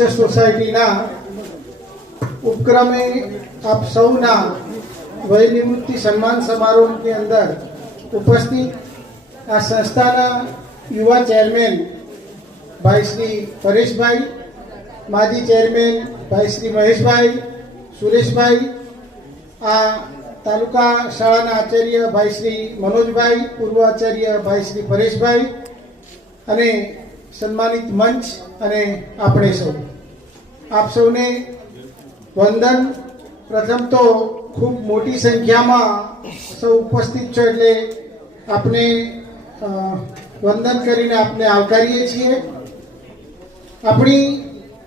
Teacher સોસાયટીના ઉપક્રમે આપ સૌના વય નિવૃત્તિ સન્માન સમારોહની અંદર ઉપસ્થિત આ સંસ્થાના યુવા ચેરમેન ભાઈ શ્રી પરેશભાઈ, માજી ચેરમેન ભાઈ શ્રી મહેશભાઈ, સુરેશભાઈ, આ તાલુકા શાળાના આચાર્ય ભાઈ શ્રી મનોજભાઈ, પૂર્વ આચાર્ય ભાઈ શ્રી પરેશભાઈ અને સન્માનિત મંચ અને આપણે સૌ. આપ સૌને વંદન. પ્રથમ તો ખૂબ મોટી સંખ્યામાં સૌ ઉપસ્થિત છો એટલે આપને વંદન કરીને આપને આવકારીએ છીએ. આપણી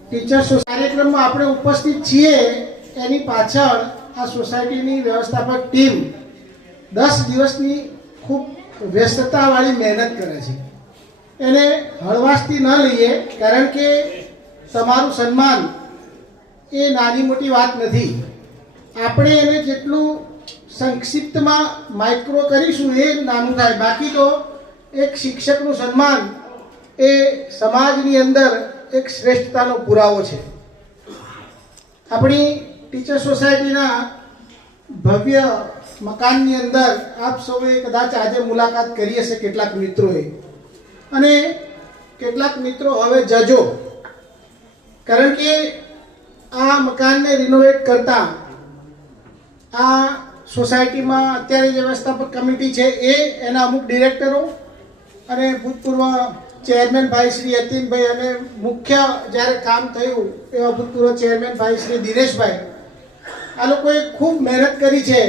ટીચર્સ કાર્યક્રમમાં આપણે ઉપસ્થિત છીએ એની પાછળ આ સોસાયટીની વ્યવસ્થાપક ટીમ દસ દિવસની ખૂબ વ્યસ્તતાવાળી મહેનત કરે છે. એને હળવાશથી ન લઈએ, કારણ કે તમારું સન્માન એ નાની મોટી વાત નથી. આપણે એને જેટલું સંક્ષિપ્તમાં માઇક્રો કરીશું એ નાનું થાય. બાકી તો એક શિક્ષકનું સન્માન એ સમાજની અંદર એક શ્રેષ્ઠતાનો પુરાવો છે. આપણી ટીચર સોસાયટીના ભવ્ય મકાનની અંદર આપ સૌએ કદાચ આજે મુલાકાત કરી હશે કેટલાક મિત્રોએ. અને કેટલાક મિત્રો હવે જજો. કારણ કે આ મકાનને રિનોવેટ કરતા આ સોસાયટીમાં અત્યારે જે વ્યવસ્થાપક કમિટી છે એ એના અમુક ડિરેક્ટરો અને ભૂતપૂર્વ ચેરમેન ભાઈ શ્રી યતીનભાઈ અને મુખ્ય જ્યારે કામ થયું એવા ભૂતપૂર્વ ચેરમેન ભાઈ શ્રી દિનેશભાઈ, આ લોકોએ ખૂબ મહેનત કરી છે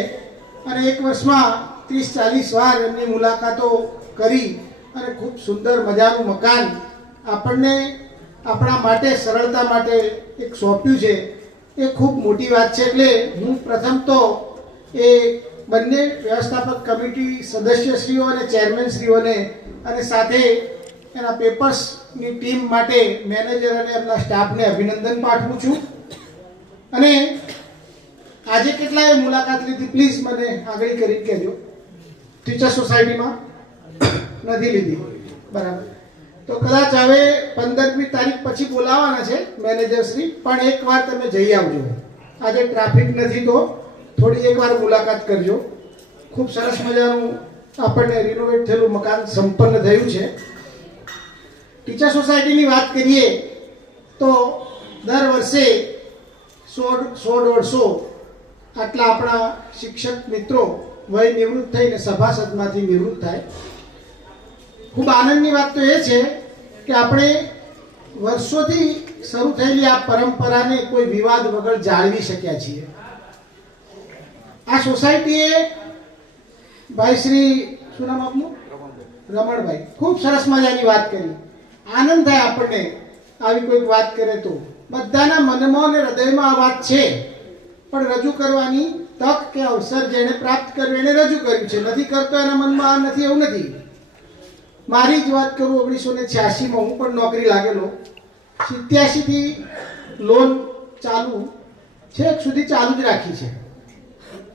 અને એક વર્ષમાં ત્રીસ ચાલીસ વાર એમની મુલાકાતો કરી અને ખૂબ સુંદર મજાનું મકાન આપણને આપણા માટે, સરળતા માટે એક સોંપ્યું છે. એ ખૂબ મોટી વાત છે. એટલે હું પ્રથમ તો એ બંને વ્યવસ્થાપક કમિટી સદસ્યશ્રીઓ અને ચેરમેનશ્રીઓને અને સાથે એના પેપર્સની ટીમ માટે મેનેજર અને એમના સ્ટાફને અભિનંદન પાઠવું છું. અને આજે કેટલાય મુલાકાત લીધી? પ્લીઝ મને આગળ કરી કહેજો. ટીચર સોસાયટીમાં નથી લીધી. બરાબર. તો કદાચ હવે પંદરમી તારીખ પછી બોલાવવાના છે મેનેજરશ્રી, પણ એકવાર તમે જઈ આવજો. આજે ટ્રાફિક નથી તો થોડી એકવાર મુલાકાત કરજો. ખૂબ સરસ મજાનું આપણને રિનોવેટ થયેલું મકાન સંપન્ન થયું છે. ટીચર સોસાયટીની વાત કરીએ તો દર વર્ષે સો સો દોઢસો આટલા આપણા શિક્ષક મિત્રો વય નિવૃત્ત થઈને સભાસદમાંથી નિવૃત્ત થાય. ખૂબ આનંદની વાત તો એ છે કે આપણે વર્ષોથી શરૂ થયેલી આ પરંપરાને કોઈ વિવાદ વગર જાળવી શક્યા છીએ. આ સોસાયટીએ ભાઈ શ્રી, શું નામ આપનું? રમણભાઈ. ખૂબ સરસ મજાની વાત કરી. આનંદ થાય આપણને આવી કોઈક વાત કરે તો. બધાના મનમાં અને હૃદયમાં આ વાત છે. પણ રજૂ કરવાની તક કે અવસર જેને પ્રાપ્ત કર્યું એને રજૂ કર્યું છે. નથી કરતો એના મનમાં, આ નથી, એવું નથી. મારી જ વાત કરું ઓગણીસો ને છ્યાસીમાં. હું પણ નોકરી લાગેલો. સિત્યાસીથી લોન ચાલુ છેક સુધી ચાલુ જ રાખી છે.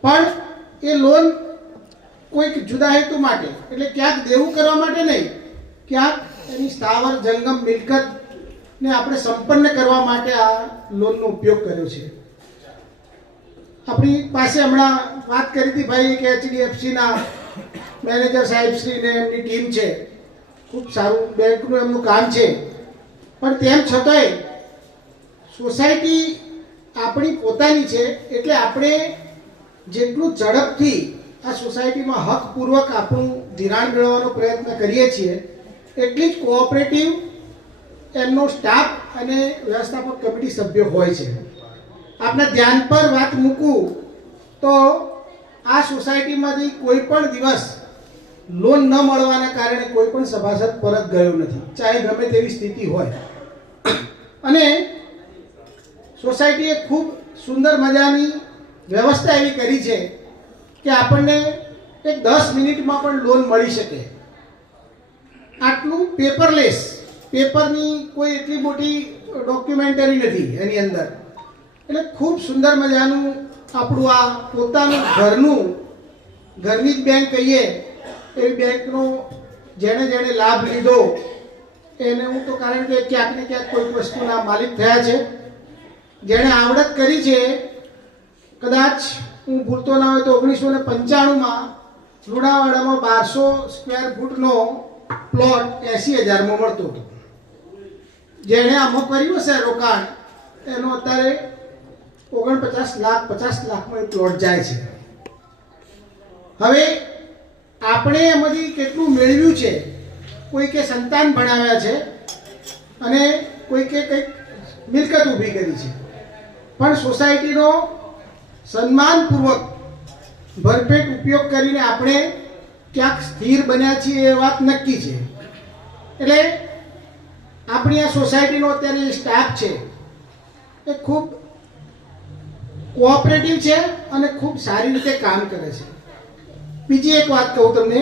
પણ એ લોન કોઈક જુદા હેતુ માટે, એટલે ક્યાંક દેવું કરવા માટે નહીં, ક્યાંક એની સ્થાવર, જંગમ મિલકતને આપણે સંપન્ન કરવા માટે આ લોનનો ઉપયોગ કર્યો છે. આપણી પાસે હમણાં વાત કરી હતી ભાઈ કે એચડીએફસીના મેનેજર સાહેબ શ્રીને એમની ટીમ છે. ખૂબ સારું બેંકનું એમનું કામ છે. પણ તેમ છતાંય સોસાયટી આપણી પોતાની છે એટલે આપણે જેટલું ઝડપથી આ સોસાયટીમાં હકપૂર્વક આપણું ધિરાણ મેળવવાનો પ્રયત્ન કરીએ છીએ, એટલી જ કોઓપરેટિવ એમનો સ્ટાફ અને વ્યવસ્થાપક કમિટી સભ્યો હોય છે. આપના ધ્યાન પર વાત મૂકું તો આ સોસાયટીમાંથી કોઈ પણ દિવસ લોન ન મળવાના કારણે કોઈ પણ સભાસદ પરત ગયો નથી. ચાહે ગમે તેવી સ્થિતિ હોય. અને સોસાયટીએ ખૂબ સુંદર મજાની વ્યવસ્થા એવી કરી છે કે આપણને એક દસ મિનિટમાં પણ લોન મળી શકે. આટલું પેપરલેસ, પેપરની કોઈ એટલી મોટી ડોક્યુમેન્ટરી નથી એની અંદર. એટલે ખૂબ સુંદર મજાનું આપણું આ પોતાનું ઘરનું, ઘરની જ બેંક કહીએ એવી બેંકનો જેણે જેણે લાભ લીધો, એને હું તો કારણ કે ક્યાંક ને ક્યાંક કોઈક વસ્તુના માલિક થયા છે. જેણે આવડત કરી છે, કદાચ હું ભૂલતો ના હોય તો ઓગણીસો ને પંચાણુંમાં લુણાવાડામાં બારસો સ્ક્વેર ફૂટનો પ્લોટ એસી હજારમાં મળતો હતો. જેણે આમાં કર્યું હશે રોકાણ. એનો અત્યારે ઓગણપચાસ લાખ, પચાસ લાખમાં એ પ્લોટ જાય છે. હવે આપણે એમાંથી કેટલું મેળવ્યું છે? કોઈ કે સંતાન ભણાવ્યા છે અને કોઈ કે કંઈક મિલકત ઊભી કરી છે. પણ સોસાયટીનો સન્માનપૂર્વક ભરપેટ ઉપયોગ કરીને આપણે ક્યાંક સ્થિર બન્યા છીએ એ વાત નક્કી છે. એટલે આપણી આ સોસાયટીનો અત્યારે જે સ્ટાફ છે એ ખૂબ કોઓપરેટિવ છે અને ખૂબ સારી રીતે કામ કરે છે. બીજી એક વાત કહું તમને.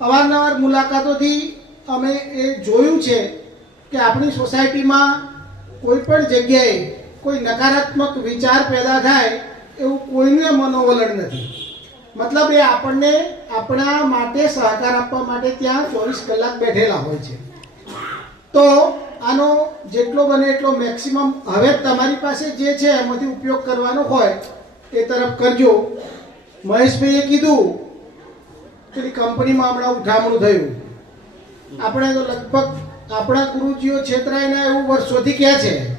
અવારનવાર મુલાકાતોથી અમે એ જોયું છે કે આપણી સોસાયટીમાં કોઈ પણ જગ્યાએ કોઈ નકારાત્મક વિચાર પેદા થાય એવું કોઈનું મનોવલણ નથી. મતલબ એ આપણને આપણા માટે સહકાર આપવા માટે ત્યાં ચોવીસ કલાક બેઠેલા હોય છે. તો આનો જેટલો બને એટલો મેક્સિમમ હવે તમારી પાસે જે છે એમાંથી ઉપયોગ કરવાનો હોય એ તરફ કરજો. મહેશભાઈએ કીધું પેલી કંપનીમાં હમણાં ઉઠામણું થયું. આપણે તો લગભગ આપણા ગુરુજીઓ છેતરાયના એવું વર્ષોથી કહે છે.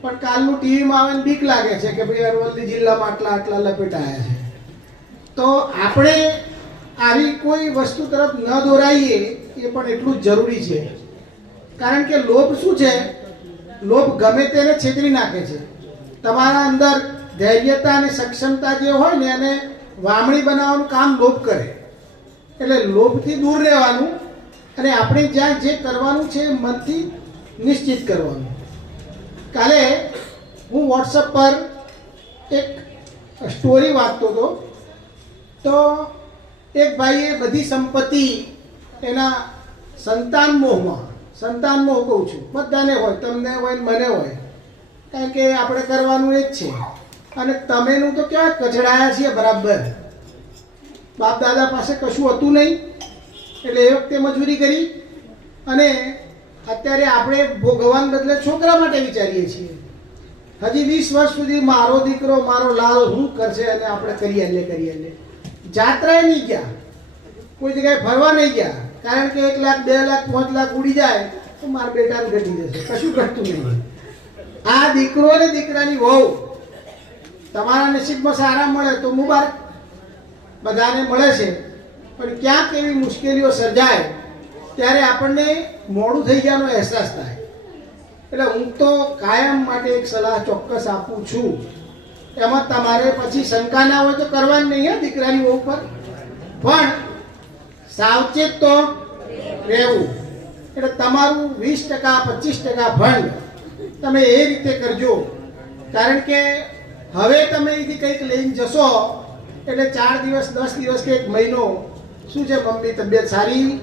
પણ કાલનું ટીવીમાં આવે બીક લાગે છે કે ભાઈ અરવલ્લી જિલ્લામાં આટલા આટલા લપેટાયા છે. તો આપણે આવી કોઈ વસ્તુ તરફ ન દોરાઈએ એ પણ એટલું જ જરૂરી છે. કારણ કે લોભ શું છે? લોભ ગમે તેને છેતરી નાખે છે. તમારા અંદર ધૈર્યતા અને સક્ષમતા જે હોય ને એને વામણી બનાવવાનું કામ લોભ કરે. એટલે લોભથી દૂર રહેવાનું અને આપણે જ્યાં જે કરવાનું છે મનથી નિશ્ચિત કરવાનું. કાલે હું વોટ્સઅપ પર એક સ્ટોરી વાંચતો હતો. તો એક ભાઈએ બધી સંપત્તિ એના સંતાન મોહમાં, સંતાન મોહ કહું છું, બધાને હોય, તમને હોય મને હોય. કારણ કે આપણે કરવાનું એ જ છે. અને તમેનું તો ક્યાં કચડાયા છીએ બરાબર. બાપ દાદા પાસે કશું હતું નહીં. એટલે એ વખતે મજૂરી કરી અને અત્યારે આપણે ભોગવાન બદલે છોકરા માટે વિચારીએ છીએ. હજી વીસ વર્ષ સુધી મારો દીકરો, મારો લાલ શું કરશે અને આપણે કરી આલે કરી આલે જાત્રાએ નહીં ગયા. કોઈ જગ્યાએ ફરવા નહીં ગયા. કારણ કે એક લાખ, બે લાખ, પાંચ લાખ ઉડી જાય તો મારા બેટાને ઘટી જશે. કશું ઘટતું નહીં. આ દીકરો અને દીકરાની વહુ. તમારા નસીબમાં સારા મળે તો મુબારક. બધાને મળે છે. પણ ક્યાંક એવી મુશ્કેલીઓ સર્જાય ત્યારે આપણને મોડું થઈ ગયાનો અહેસાસ થાય. એટલે હું તો કાયમ માટે એક સલાહ ચોક્કસ આપું છું. એમાં તમારે પછી શંકા ના હોય તો કરવાની નહીં હે દીકરાની વહુ પર. પણ સાવચેત તો રહેવું. એટલે તમારું વીસ ટકા, પચીસ ટકા ભંડ તમે એ રીતે કરજો. કારણ કે હવે તમે અહીંથી કંઈક લઈને જશો એટલે ચાર દિવસ, દસ દિવસ કે એક મહિનો, શું છે મમ્મી તબિયત સારી?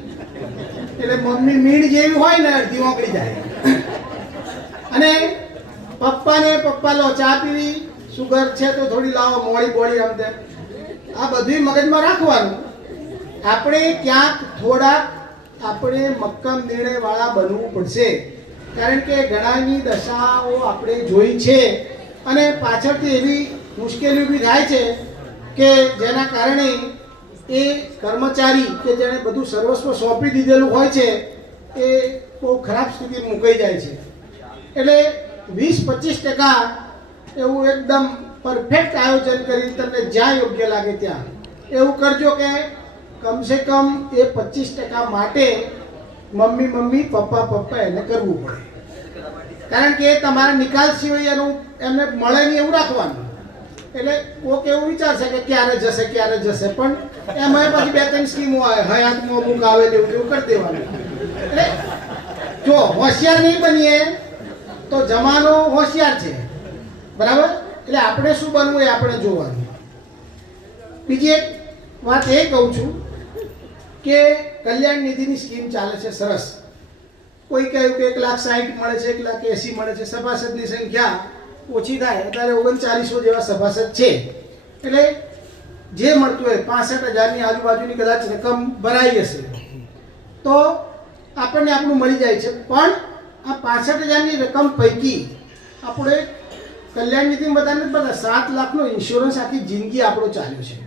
એટલે મમ્મી મીણ જેવી હોય ને, અડધી ઓગળી જાય. અને પપ્પાને, પપ્પા લો ચા પીવી સુગર છે તો થોડી લાવો મોડી બોળી આમ તેમ. આ બધું મગજમાં રાખવાનું. આપણે ક્યાંક થોડા આપણે મક્કમ નિર્ણયવાળા બનવું પડશે. કારણ કે ઘણાની દશાઓ આપણે જોઈ છે. અને પાછળથી એવી મુશ્કેલી ઊભી થાય છે કે જેના કારણે એ કર્મચારી કે જેણે બધું સર્વસ્વ સોંપી દીધેલું હોય છે, એ બહુ ખરાબ સ્થિતિ મુકાઈ જાય છે. એટલે વીસ પચીસ ટકા એવું એકદમ પરફેક્ટ આયોજન કરી તમને જ્યાં યોગ્ય લાગે ત્યાં. એવું કરજો કે કમસે કમ એ પચીસ ટકા માટે મમ્મી મમ્મી, પપ્પા પપ્પા એને કરવું પડે. કારણ કે તમારા નિકાલ સિવાય એનું એમને મળે નહીં એવું રાખવાનું. એટલે કોક એવું વિચારશે કે ક્યારે જશે ક્યારે જશે. પણ એમાં પછી બે ત્રણ સ્કીમો આવે. હયાતમાં અમુક આવે એવું એવું કરી દેવાનું. એટલે જો હોશિયાર નહીં બનીએ, તો જમાનો હોશિયાર છે. બરાબર? એટલે આપણે શું બનવું એ આપણે જોવાનું. બીજી એક વાત એ કહું છું કે કલ્યાણ નિધિની સ્કીમ ચાલે છે સરસ. કોઈ કહ્યું કે એક લાખ સાહીઠ મળે છે, એક લાખ એસી મળે છે. સભાસદની સંખ્યા ઓછી થાય. અત્યારે ઓગણચાલીસો જેવા સભાસદ છે. એટલે જે મળતું હોય, પાસઠ હજારની આજુબાજુની કદાચ રકમ ભરાઈ હશે. તો આપણને આપણું મળી જાય છે. પણ આ પાસઠ હજારની રકમ પૈકી આપણે કલ્યાણ નિધિ બધાને બધા સાત લાખનો ઇન્સ્યોરન્સ આખી જિંદગી આપણો ચાલ્યો છે.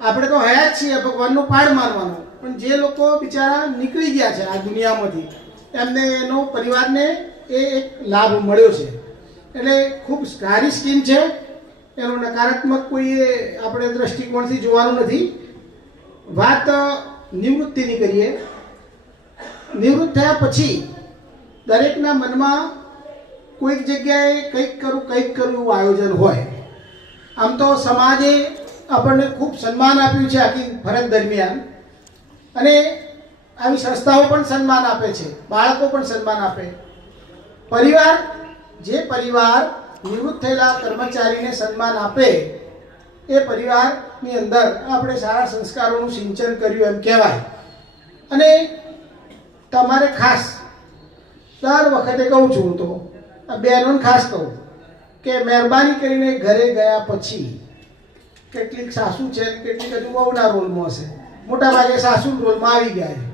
આપણે તો હયા જ છીએ, ભગવાનનો પાડ માનવાનો પણ જે લોકો બિચારા નીકળી ગયા છે આ દુનિયામાંથી, એમને એનો પરિવારને એ એક લાભ મળ્યો છે. એટલે ખૂબ સારી સ્કીમ છે. એનો નકારાત્મક કોઈ આપણે દ્રષ્ટિકોણથી જોવાનું નથી. વાત નિવૃત્તિની કરીએ. નિવૃત્ત થયા પછી દરેકના મનમાં કોઈક જગ્યાએ કંઈક કરું કંઈક કરું એવું આયોજન હોય. આમ તો સમાજે આપણને ખૂબ સન્માન આપ્યું છે આખી ફરજ દરમિયાન. અને આવી સંસ્થાઓ પણ સન્માન આપે છે. બાળકો પણ સન્માન આપે. પરિવાર જે પરિવાર નિવૃત્ત થયેલા કર્મચારીને સન્માન આપે, એ પરિવારની અંદર આપણે સારા સંસ્કારોનું સિંચન કર્યું એમ કહેવાય. અને તમારે ખાસ, દર વખતે કહું છું હું તો બહેનોને ખાસ કહું કે મહેરબાની કરીને ઘરે ગયા પછી કેટલીક સાસુ છે કેટલીક હજુ બહુના રોલમાં હશે. મોટા ભાગે સાસુ રોલમાં આવી ગયા છે.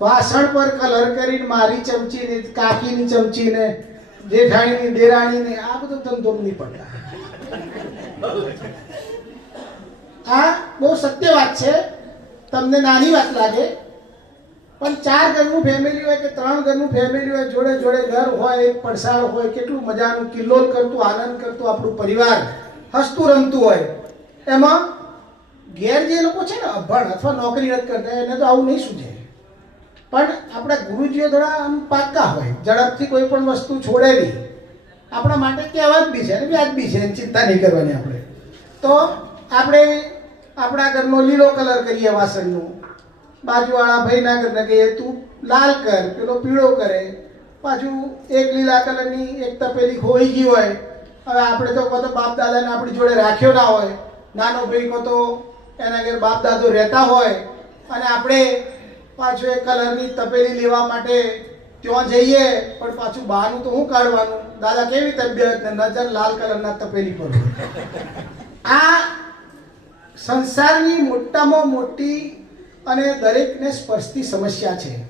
વાસણ પર કલર કરીને મારી ચમચીને, કાકીની ચમચીને, જેઠાણીની, દેરાણીને, આ બધો ધંધો નહીં પડતા આ બહુ સત્ય વાત છે. તમને નાની વાત લાગે, પણ ચાર ઘરનું ફેમિલી હોય કે ત્રણ ઘરનું ફેમિલી હોય, જોડે જોડે ઘર હોય પડસાળ હોય, કેટલું મજાનું કિલ્લોલ કરતું, આનંદ કરતું, આપણું પરિવાર હસતું, રમતું હોય. એમાં ઘેર જે લોકો છે ને, અભણ અથવા નોકરી નથી કરતા એને તો આવું નહીં સૂझે પણ આપણા ગુરુજીઓ થોડા આમ પાકા હોય. ઝડપથી કોઈ પણ વસ્તુ છોડે નહીં. આપણા માટે કહેવત બી છે અને વ્યાજ બી છે, ચિંતા નહીં કરવાની આપણે. તો આપણે આપણા ઘરનો લીલો કલર કરીએ વાસણનું. બાજુવાળા ભાઈના ઘરને કહીએ, તું લાલ કર, પેલો પીળો કરે. પાછું એક લીલા કલરની એક તપેલી ખોઈ ગઈ હોય. હવે આપણે તો કહો તો બાપ દાદાને આપણી જોડે રાખ્યો ના હોય. નાનો ભાઈ કહો તો એના ઘેર બાપ દાદો રહેતા હોય. અને આપણે પાછું એ કલરની તપેલી લેવા માટે ત્યાં જઈએ, પણ પાછું બહારનું તો શું કાઢવાનું? દાદા, કેવી તબિયત? નજર લાલ કલરના તપેલી પર. આ સંસારની મોટામાં મોટી અને દરેકને સ્પર્શતી સમસ્યા છે.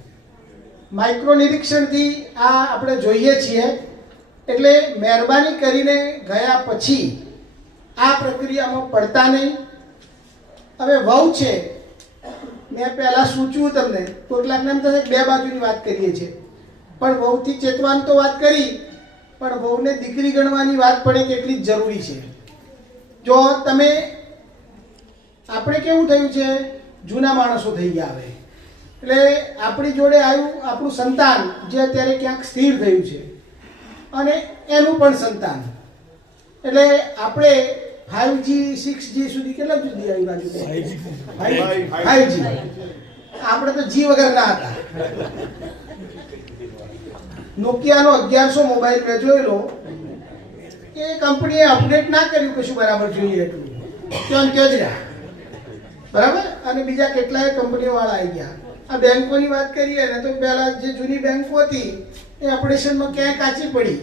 માઇક્રો નિરીક્ષણથી આ આપણે જોઈએ છીએ. એટલે મહેરબાની કરીને ગયા પછી આ પ્રક્રિયામાં પડતા નહીં. હવે વહુ છે. મેં પહેલાં સૂચવું તમને, કેટલાકને એમ થશે બે બાજુની વાત કરીએ છીએ. પણ વહુથી ચેતવાની તો વાત કરી, પણ વહુને દીકરી ગણવાની વાત પણ કેટલી જરૂરી છે. જો તમે, આપણે કેવું થયું છે? જૂના માણસો થઈ ગયા હવે. એટલે આપણી જોડે આવ્યું આપણું સંતાન, જે અત્યારે ક્યાંક સ્થિર થયું છે. અને એનું પણ સંતાન. એટલે આપણે ફાઈવ જી સિક્સ જી સુધી કેટલા સુધી આવી બાજુ ફાઈવ જી આપણે તો જી વગર ના હતા. નોકિયાનો અગિયારસો મોબાઈલ મેં જોયેલો. એ કંપનીએ અપડેટ ના કર્યું કશું બરાબર જોઈએ એટલું. ત્યાં ત્યાં જ રહ્યા. બરાબર? અને બીજા કેટલાય કંપનીઓ વાળા આવી ગયા. આ બેંકોની વાત કરીએ ને તો પહેલા જે જૂની બેંકો હતી એ ઓપરેશનમાં ક્યાંય કાચી પડી.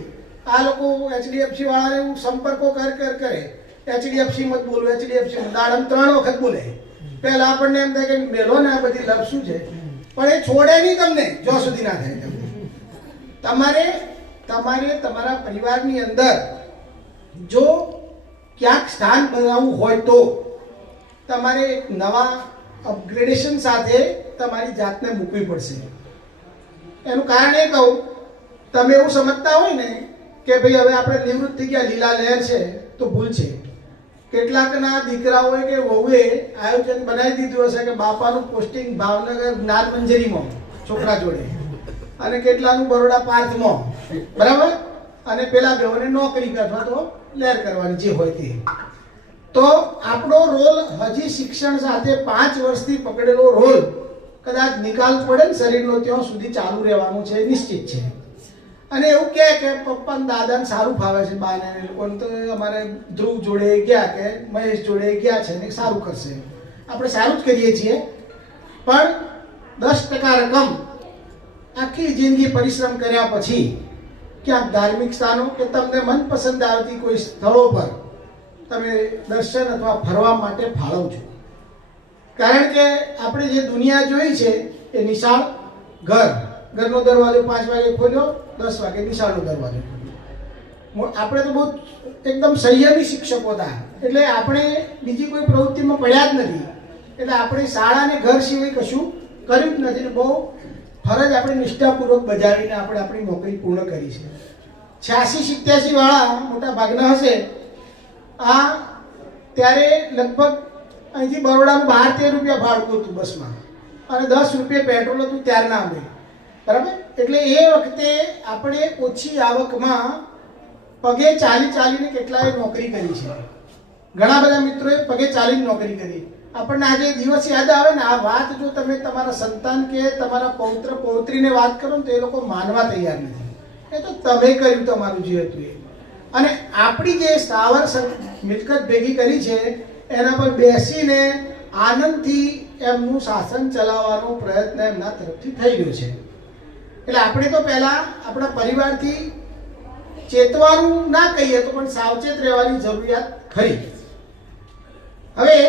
આ લોકો એચડીએફસી વાળાને સંપર્કો કર કર કરે. એચડીએફસી મત બોલો એચડીએફસી મત. દાડમ ત્રણ વખત બોલે. પહેલા આપણને એમ થાય કે મેલો ને આ બધી લપ શું છે? પણ એ છોડે નહીં તમને જ્યાં સુધી ના થાય. તમારે તમારે તમારા પરિવારની અંદર જો ક્યાંક સ્થાન બનાવવું હોય તો તમારે નવા અપગ્રેડેશન સાથે તમારી જાતને મૂકવી પડશે. એનું કારણ એ કહું, તમે એવું સમજતા હોય ને કે ભાઈ હવે આપણે નિવૃત્ત થઈ ગયા, લીલા લહેર છે, તો ભૂલ છે. કેટલાકના દીકરાઓએ કે વહુએ આયોજન બનાવી દીધું હશે કે બાપાનું પોસ્ટિંગ ભાવનગર જ્ઞાન મંજરીમાં, છોકરા જોડે. અને કેટલાનું બરોડા પાર્થમાં. બરાબર? અને પેલા બેઓને નોકરી અથવા તો લહેર કરવાની જે હોય તે. તો આપણો રોલ હજી શિક્ષણ સાથે પાંચ વર્ષથી પકડેલો રોલ કદાચ નિકાલ પડે ને શરીરનો ત્યાં સુધી ચાલુ રહેવાનું છે નિશ્ચિત છે. અને એવું કહે કે પપ્પા દાદાને સારું ફાવે છે બાને એ લોકોને તો અમારે ધ્રુવ જોડે ગયા કે મહેશ જોડે ગયા છે ને સારું કરશે. આપણે સારું જ કરીએ છીએ. પણ દસ ટકા રકમ આખી જિંદગી પરિશ્રમ કર્યા પછી ક્યાંક ધાર્મિક સ્થાનો કે તમને મનપસંદ આવતી કોઈ સ્થળો પર તમે દર્શન અથવા ફરવા માટે ફાળવજો કારણ કે આપણે જે દુનિયા જોઈ છે એ નિશાળ ઘર. ઘરનો દરવાજો પાંચ વાગે ખોલ્યો, દસ વાગે નિશાળનો દરવાજો આપણે તો બહુ એકદમ સંયમી શિક્ષકો હતા. એટલે આપણે બીજી કોઈ પ્રવૃત્તિમાં પડ્યા જ નથી. એટલે આપણે શાળાને ઘર સિવાય કશું કર્યું જ નથી. બહુ ફરજ આપણે નિષ્ઠાપૂર્વક બજાવીને આપણે આપણી નોકરી પૂર્ણ કરી છે. છ્યાસી સિત્યાસી વાળા મોટા ભાગના હશે. આ ત્યારે લગભગ અહીંથી બરોડામાં બાર તેર રૂપિયા ભાડું હતું બસમાં. અને દસ રૂપિયા પેટ્રોલ હતું ત્યારના અમે. બરાબર? એટલે એ વખતે આપણે ઓછી આવકમાં પગે ચાલી ચાલીને કેટલાય નોકરી કરી છે. ઘણા બધા મિત્રોએ પગે ચાલીને નોકરી કરી. આપણને આજે દિવસ યાદ આવે ને, આ વાત જો તમે તમારા સંતાન કે તમારા પૌત્ર, પૌત્રીને વાત કરો ને તો એ લોકો માનવા તૈયાર નથી. એ તો તમે કર્યું તમારું જે હતું એ. અને આપણી જે સ્થાવર મિલકત ભેગી કરી છે, એના પર બેસીને આનંદથી એમનું શાસન ચલાવવાનો પ્રયત્ન એમના તરફથી થઈ રહ્યો છે. એટલે આપણે તો પહેલા આપણા પરિવારથી ચેતવાનું ના કહીએ તો પણ સાવચેત રહેવાની જરૂરિયાત ખરી. હવે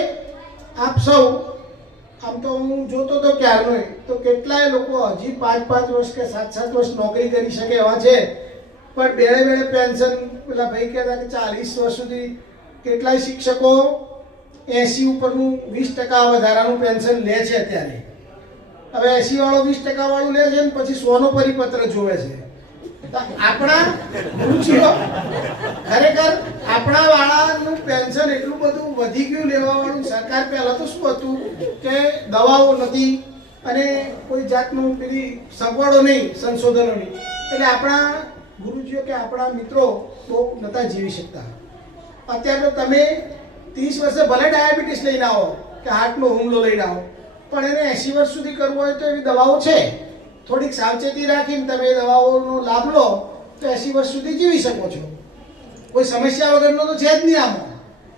આપ સૌ, આમ તો હું જોતો તો ક્યારનો તો કેટલાય લોકો હજી પાંચ પાંચ વર્ષ કે સાત સાત વર્ષ નોકરી કરી શકે એવા છે, પણ બેળે બેળે પેન્શન, પેલા ભાઈ કહેતા કે ચાલીસ વર્ષ સુધી કેટલાય શિક્ષકો એસી ઉપરનું વીસ ટકા વધારાનું પેન્શન લે છે અત્યારે. હવે એસી વાળો વીસ ટકા વાળું લે છે ને પછી સોનો પરિપત્ર જોવે છે. આપણા રૂચિઓ ખરેખર આપણા વાળાનું પેન્શન એટલું બધું વધી ગયું લેવા વાળું સરકાર પહેલા તો શું હતું કે દવાઓ નથી અને કોઈ જાતનું પેલી સગવડો નહીં સંશોધનોની. એટલે આપણા ગુરુજીઓ કે આપણા મિત્રો બહુ નતા જીવી શકતા. અત્યારે તો તમે ત્રીસ વર્ષે ભલે ડાયાબિટીસ લઈને આવો કે હાર્ટનો હુમલો લઈને આવો પણ એને એસી વર્ષ સુધી કરવું હોય તો એવી દવાઓ છે? થોડીક સાવચેતી રાખીને તમે એ દવાઓનો લાભ લો, તો એસી વર્ષ સુધી જીવી શકો છો. કોઈ સમસ્યા વગરનો તો છે જ નહીં આમાં.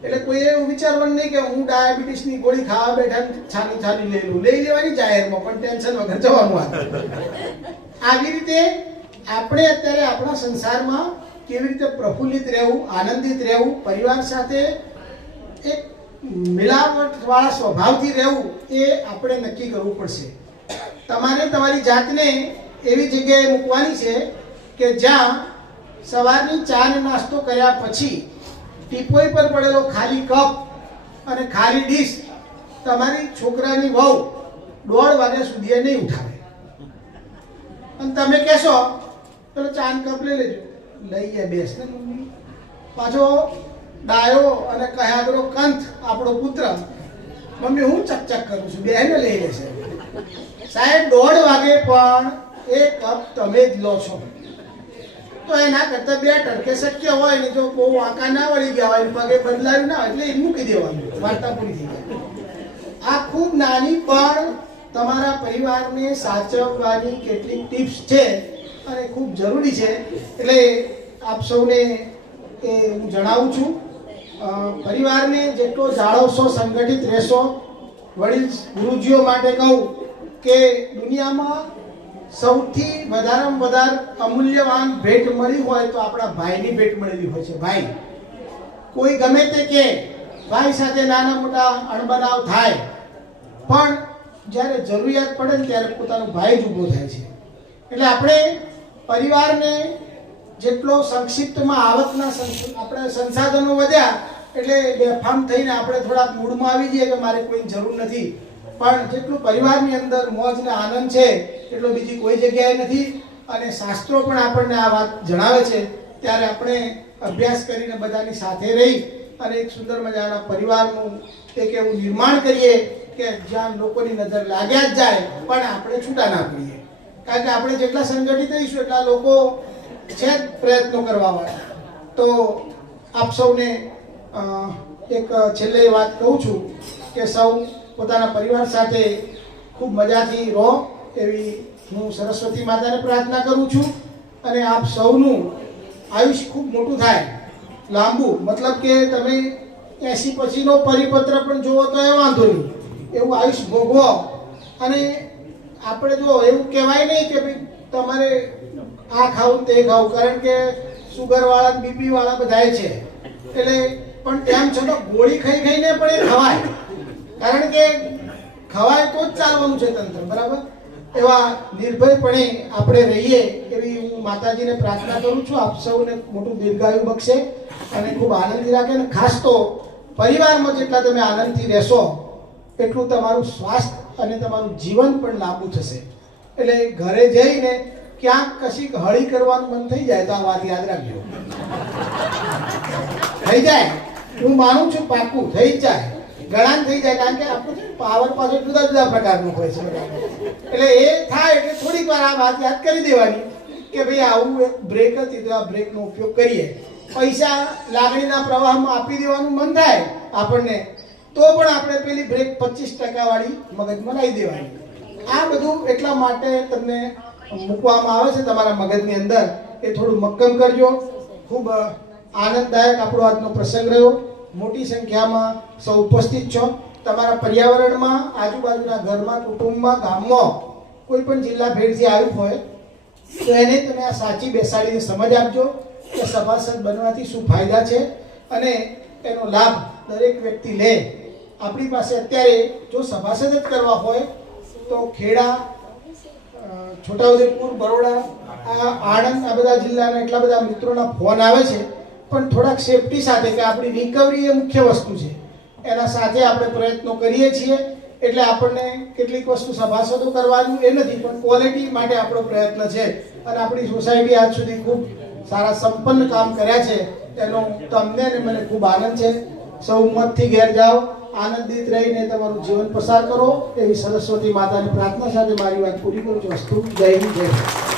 એટલે કોઈ એવું વિચારવાનું નહીં કે હું ડાયાબિટીસની ગોળી ખાવા બેઠા છાની છાની લઈ લઉં. લઈ લેવાની જાહેરમાં, પણ ટેન્શન વગર જવાનું આવી રીતે આપણે અત્યારે આપણા સંસારમાં કેવી રીતે પ્રફુલ્લિત રહેવું, આનંદિત રહેવું, પરિવાર સાથે એક મિલાવટ વાળા સ્વભાવથી રહેવું એ આપણે નક્કી કરવું પડશે. તમારે તમારી જાતને એવી જગ્યાએ મૂકવાની છે કે જ્યાં સવારની ચા નાસ્તો કર્યા પછી ટીપોઈ પર પડેલો ખાલી કપ અને ખાલી ડીશ તમારી છોકરાની વહુ દોઢ વાગ્યા સુધી નહીં ઉઠાવે. અને તમે કહેશો, પેલો ચાન કપ લઈ લેજો. લઈએ બેસ ને પાછો ડાયો અને કયાગરો કંથ, આપણો પુત્ર. મમ્મી, હું ચકચક કરું છું બેને લઈ લેશે સાહેબ, દોઢ વાગે પણ એ કપ તમે જ લો છો. તો એના કરતાં બેટર કે શક્ય હોય ને જો બહુ આંકા ના વળી ગયા હોય પગે બદલાવી ના હોય, એટલે એ મૂકી દેવાનું, વાર્તા પૂરી થઈ જાય. આ ખૂબ નાની, પણ તમારા પરિવારને સાચવવાની કેટલીક ટિપ્સ છે, અને ખૂબ જરૂરી છે. એટલે આપ સૌને એ હું જણાવું છું. પરિવારને જેટલો જાળવશો, સંગઠિત રહેશો, વડીલ ગુરુજીઓ માટે કહું કે દુનિયામાં સૌથી વધારેમાં વધારે અમૂલ્યવાન ભેટ મળી હોય તો આપણા ભાઈની ભેટ મળેલી હોય છે. ભાઈ, કોઈ ગમે તે કે, ભાઈ સાથે નાના મોટા અણબનાવ થાય, પણ જ્યારે જરૂરિયાત પડે ને ત્યારે પોતાનો ભાઈ જ ઊભો થાય છે. એટલે આપણે પરિવારને જેટલો સંક્ષિપ્તમાં આવકના આપણે સંસાધનો વધ્યા, એટલે બેફામ થઈને આપણે થોડાક મૂળમાં આવી જઈએ કે મારે કોઈ જરૂર નથી. પણ જેટલું પરિવારની અંદર મોજ ને આનંદ છે, એટલો બીજી કોઈ જગ્યાએ નથી. અને શાસ્ત્રો પણ આપણને આ વાત જણાવે છે. ત્યારે આપણે અભ્યાસ કરીને બધાની સાથે રહી અને એક સુંદર મજાના પરિવારનું એક એવું નિર્માણ કરીએ કે જ્યાં લોકોની નજર લાગ્યા જ જાય, પણ આપણે છૂટા ના પડીએ. કારણ કે આપણે જેટલા સંગઠિત રહીશું, એટલા લોકો છે જ પ્રયત્નો કરવા વાળા. તો આપ સૌને એક છેલ્લે વાત કહું છું કે સૌ પોતાના પરિવાર સાથે ખૂબ મજાથી રહો એવી હું સરસ્વતી માતાને પ્રાર્થના કરું છું અને આપ સૌનું આયુષ્ય ખૂબ મોટું થાય. લાંબુ, મતલબ કે તમે એસી પછીનો પરિપત્ર પણ જોવો તો એ વાંધો નહીં. એવું આયુષ ભોગવો. અને આપણે જો એવું કહેવાય નહીં કે ભાઈ તમારે આ ખાવું તે ખાવું, કારણ કે સુગર વાળા બીપી વાળા બધાય છે. એટલે પણ તેમ છતાં ગોળી ખાઈ ખાઈને પણ એ ખવાય. કારણ કે ખવાય તો જ ચાલવાનું છે તંત્ર, બરાબર? એવા નિર્ભયપણે આપણે રહીએ એવી હું માતાજીને પ્રાર્થના કરું છું. આપ સૌને મોટું દીર્ઘાયુ બક્ષે અને ખૂબ આનંદથી રાખે અને ખાસ તો પરિવારમાં જેટલા તમે આનંદથી રહેશો, એટલું તમારું સ્વાસ્થ્ય અને તમારું જીવન પણ લાંબુ થશે. એટલે ઘરે જઈને ક્યાંક કશીક હળી કરવાનું મન થઈ જાય તો આ વાત યાદ રાખજો. થઈ જાય. હું માનું છું પાકું થઈ જાય. ગણાન થઈ જાય કારણ કે આપણું પાવર પાછળ જુદા જુદા પ્રકારનું હોય છે એટલે એ થાય એટલે થોડીક વાર આ વાત યાદ કરી દેવાની કે ભાઈ આવું એક બ્રેક હતી તો આ બ્રેકનો ઉપયોગ કરીએ. પૈસા લાગણીના પ્રવાહમાં આપી દેવાનું મન થાય આપણને, તો પણ આપણે પેલી બ્રેક પચીસ ટકા વાળી મગજમાં લાવી દેવાની. આ બધું એટલા માટે તમને મૂકવામાં આવે છે તમારા મગજની અંદર એ થોડું મક્કમ કરજો. ખૂબ આનંદદાયક આપણો આજનો પ્રસંગ રહ્યો. મોટી સંખ્યામાં સૌ ઉપસ્થિત છો. તમારા પર્યાવરણમાં, આજુબાજુના ઘરમાં, કુટુંબમાં, ગામમાં, કોઈ પણ જિલ્લા ભેટથી આવ્યું હોય, તો એને તમે આ સાચી બેસાડીને સમજ આપજો કે સભાસદ બનવાથી શું ફાયદા છે અને એનો લાભ દરેક વ્યક્તિ લે. આપણી પાસે અત્યારે જો સભાસદ જ કરવા હોય, તો ખેડા છોટાઉદેપુર, બરોડા, આ આણંદ, આ બધા જિલ્લાના એટલા બધા મિત્રોના ફોન આવે છે. પણ થોડાક સેફટી સાથે કે આપણી રિકવરી એ મુખ્ય વસ્તુ છે. એના સાથે આપણે પ્રયત્નો કરીએ છીએ. એટલે આપણને કેટલીક વસ્તુ સભાસદો કરવાનું એ નથી, પણ ક્વોલિટી માટે આપણો પ્રયત્ન છે. અને આપણી સોસાયટી આજ સુધી ખૂબ સારા સંપન્ન કામ કર્યા છે. એનો તમને અને મને ખૂબ આનંદ છે. સૌ મતથી ઘેર જાઓ. આનંદિત રહીને તમારું જીવન પસાર કરો. એવી સરસ્વતી માતાની પ્રાર્થના સાથે મારી વાત પૂરી કરું છું. અસ્તુ. જય જય.